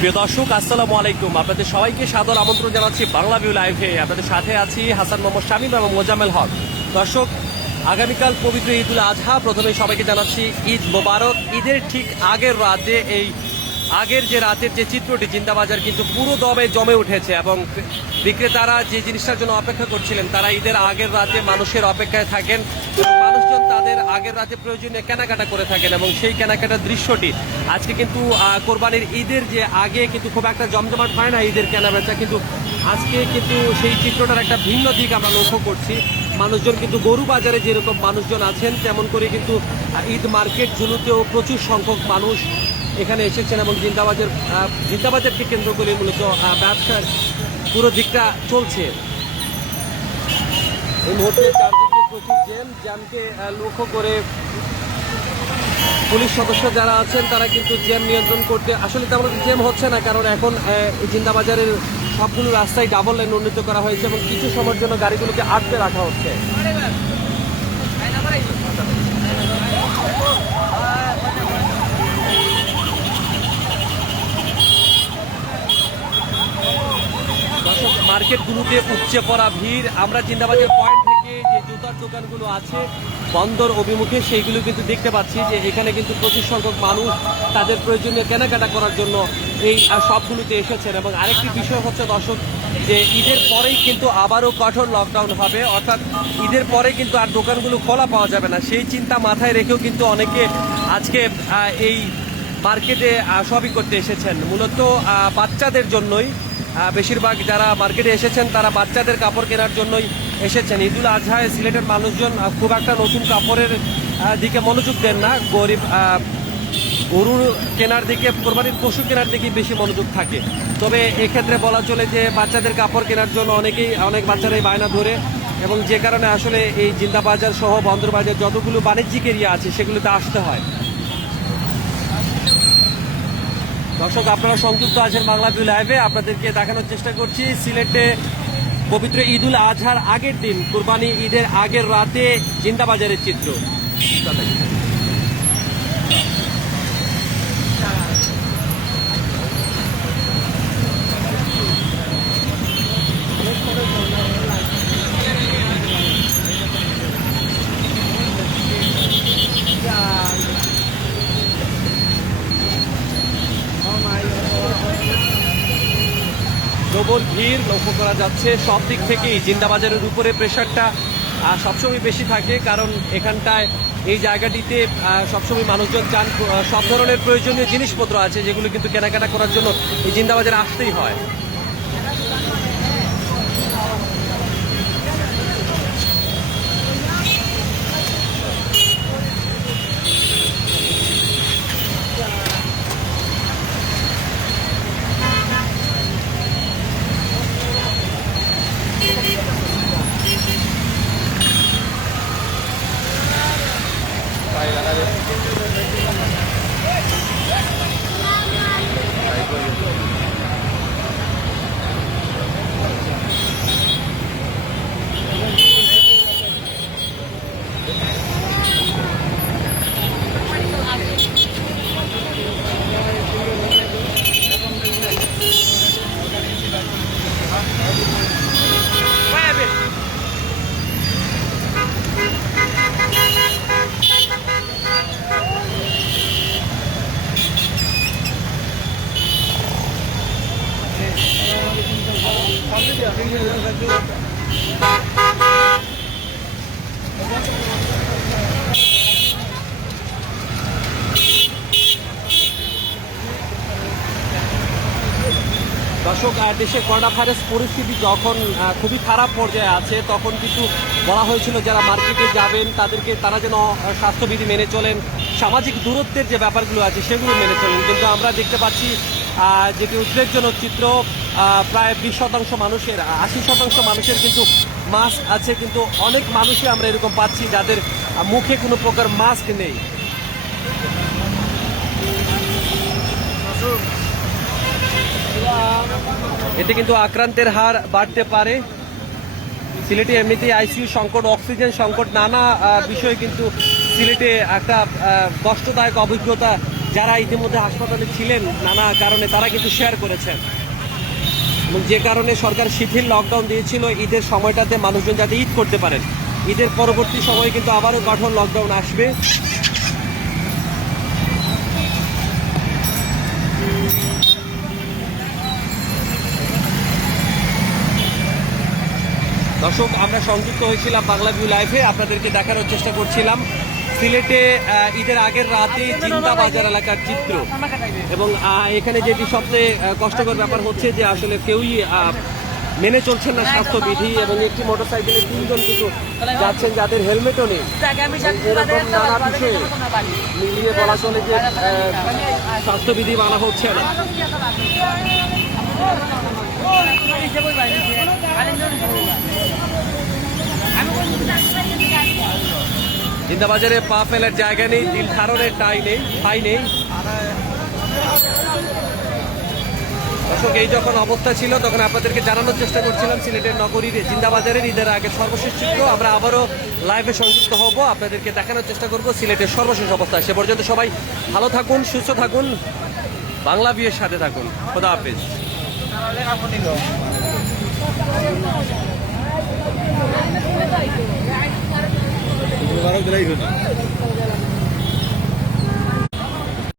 প্রিয় দর্শক, আসসালামু আলাইকুম। আপনাদের সবাইকে সাদর আমন্ত্রণ জানাচ্ছি বাংলা ভিউ লাইভে। আপনাদের সাথে আছি হাসান মোহাম্মদ শামীম এবং মোজাম্মেল হক। দর্শক, আগামীকাল পবিত্র ঈদুল আজহা। প্রথমে সবাইকে জানাচ্ছি ঈদ মোবারক। ঈদের ঠিক আগের রাতে আগের যে রাতের যে চিত্রটি জিন্দাবাজার কিন্তু পুরো দমে জমে উঠেছে এবং বিক্রেতারা যে জিনিসটার জন্য অপেক্ষা করছিলেন তারা ঈদের আগের রাতে মানুষের অপেক্ষায় থাকেন। মানুষজন তাদের আগের রাতে প্রয়োজনীয় কেনাকাটা করে থাকেন এবং সেই কেনাকাটার দৃশ্যটি আজকে কিন্তু কোরবানির ঈদের যে আগে কিন্তু খুব একটা জমজমাট হয় না ঈদের কেনাবেচা, কিন্তু আজকে কিন্তু সেই চিত্রটার একটা ভিন্ন দিক আমরা লক্ষ্য করছি। মানুষজন কিন্তু গরু বাজারে যেরকম মানুষজন আছেন তেমন করে কিন্তু ঈদ মার্কেট ঝুলুতেও প্রচুর সংখ্যক মানুষ এখানে এসেছেন এবং জিন্দাবাজারকে কেন্দ্র করে মূলত ব্যবসার পুরো দিকটা চলছে। এই মুহূর্তে চারদিকে প্রচুর জ্যামকে লক্ষ্য করে পুলিশ সদস্য যারা আছেন তারা কিন্তু জ্যাম নিয়ন্ত্রণ করতে, আসলে তেমন জ্যাম হচ্ছে না, কারণ এখন জিন্দাবাজারের সবগুলো রাস্তায় ডাবল লাইন উন্নীত করা হয়েছে এবং কিছু সময়ের জন্য গাড়িগুলোকে আটকে রাখা হচ্ছে। মার্কেটগুলোতে উপচে পড়া ভিড়। আমরা জিন্দাবাজার পয়েন্ট থেকে যে জুতার দোকানগুলো আছে বন্দর অভিমুখে সেইগুলো কিন্তু দেখতে পাচ্ছি যে এখানে কিন্তু প্রচুর সংখ্যক মানুষ তাদের প্রয়োজনীয় কেনাকাটা করার জন্য এই সবগুলোতে এসেছেন। এবং আরেকটি বিষয় হচ্ছে দর্শক, যে ঈদের পরেই কিন্তু আবারও কঠোর লকডাউন হবে, অর্থাৎ ঈদের পরে কিন্তু আর দোকানগুলো খোলা পাওয়া যাবে না। সেই চিন্তা মাথায় রেখেও কিন্তু অনেকে আজকে এই মার্কেটে শপিং করতে এসেছেন। মূলত বাচ্চাদের জন্যই বেশিরভাগ যারা মার্কেটে এসেছেন তারা বাচ্চাদের কাপড় কেনার জন্যই এসেছেন। ঈদুল আজহায় সিলেটের মানুষজন খুব একটা নতুন কাপড়ের দিকে মনোযোগ দেন না, গরুর কেনার দিকে, কোরবানির পশু কেনার দিকে বেশি মনোযোগ থাকে। তবে এক্ষেত্রে বলা চলে যে বাচ্চাদের কাপড় কেনার জন্য অনেক বাচ্চারাই বায়না ধরে এবং যে কারণে আসলে এই জিন্দাবাজার সহ বন্দরবাজার যতগুলো বাণিজ্যিক এরিয়া আছে সেগুলোতে আসতে হয়। দর্শক, আপনারা সংযুক্ত আছেন বাংলা ভিউ লাইভে। আপনাদেরকে দেখানোর চেষ্টা করছি সিলেটে পবিত্র ঈদুল আজহার আগের দিন, কুরবানি ঈদের আগের রাতে জিন্দাবাজারের চিত্র। প্রবল ভিড় লক্ষ্য করা যাচ্ছে সব দিক থেকেই। জিন্দাবাজারের উপরে প্রেশারটা সবসময় বেশি থাকে, কারণ এখানটায় এই জায়গাটিতে সবসময় মানুষজন চান সব ধরনের প্রয়োজনীয় জিনিসপত্র আছে যেগুলো কিন্তু কেনাকাটা করার জন্য এই জিন্দাবাজারে আসতেই হয়। দর্শক, দেশে করোনা ভাইরাস পরিস্থিতি যখন খুবই খারাপ পর্যায়ে আছে তখন কিন্তু বলা হয়েছিল যারা মার্কেটে যাবেন তারা যেন স্বাস্থ্যবিধি মেনে চলেন, সামাজিক দূরত্বের যে ব্যাপারগুলো আছে সেগুলো মেনে চলেন। কিন্তু আমরা দেখতে পাচ্ছি যেটি উদ্বেগজনক চিত্র, প্রায় 20% মানুষের 80% মানুষের কিন্তু মাস্ক আছে, কিন্তু অনেক মানুষই আমরা এরকম পাচ্ছি যাদের মুখে কোনো প্রকার মাস্ক নেই। এতে কিন্তু আক্রান্তের হার বাড়তে পারে। সিলেটে এমনিতেই আইসিইউ সংকট, অক্সিজেন সংকট, নানা বিষয়ে কিন্তু সিলেটে একটা কষ্টদায়ক অভিজ্ঞতা যারা ইতিমধ্যে হাসপাতালে ছিলেন নানা কারণে তারা কিন্তু শেয়ার করেছেন, এবং যে কারণে সরকার শিথিল লকডাউন দিয়েছিল ঈদের সময়টাতে মানুষজন যাতে ঈদ করতে পারেন। ঈদের পরবর্তী সময়ে কিন্তু আবারও কঠোর লকডাউন আসবে। দর্শক, আমরা সংযুক্ত হয়েছিলাম বাংলা ভিউ লাইভে, আপনাদেরকে দেখানোর চেষ্টা করছিলাম সিলেটে ঈদের আগের রাতে জিন্দা বাজার এলাকার চিত্র। এবং এখানে যেটি সবচেয়ে কষ্টকর ব্যাপার হচ্ছে যে আসলে কেউই মেনে চলছেন না স্বাস্থ্যবিধি, এবং একটি মোটরসাইকেলে 3 জন কিন্তু যাচ্ছেন যাদের হেলমেটও নেই। এরকম নানা বিষয়ে মিলিয়ে বলা চলে যে স্বাস্থ্যবিধি মানা হচ্ছে না। জিন্দাবাজারে পা ফেলার জায়গা নেই, দিল ধারণের ঠাঁই নেই। দর্শক, এই যখন অবস্থা ছিল তখন আপনাদেরকে জানানোর চেষ্টা করছিলাম সিলেটের নগরীর জিন্দাবাজারের ঈদের আগের সর্বশেষ চিত্র। আমরা আবারও লাইভে সংযুক্ত হব, আপনাদেরকে দেখানোর চেষ্টা করব সিলেটের সর্বশেষ অবস্থা। সে পর্যন্ত সবাই ভালো থাকুন, সুস্থ থাকুন, বাংলা বিয়ের সাথে থাকুন। খোদা হাফেজ।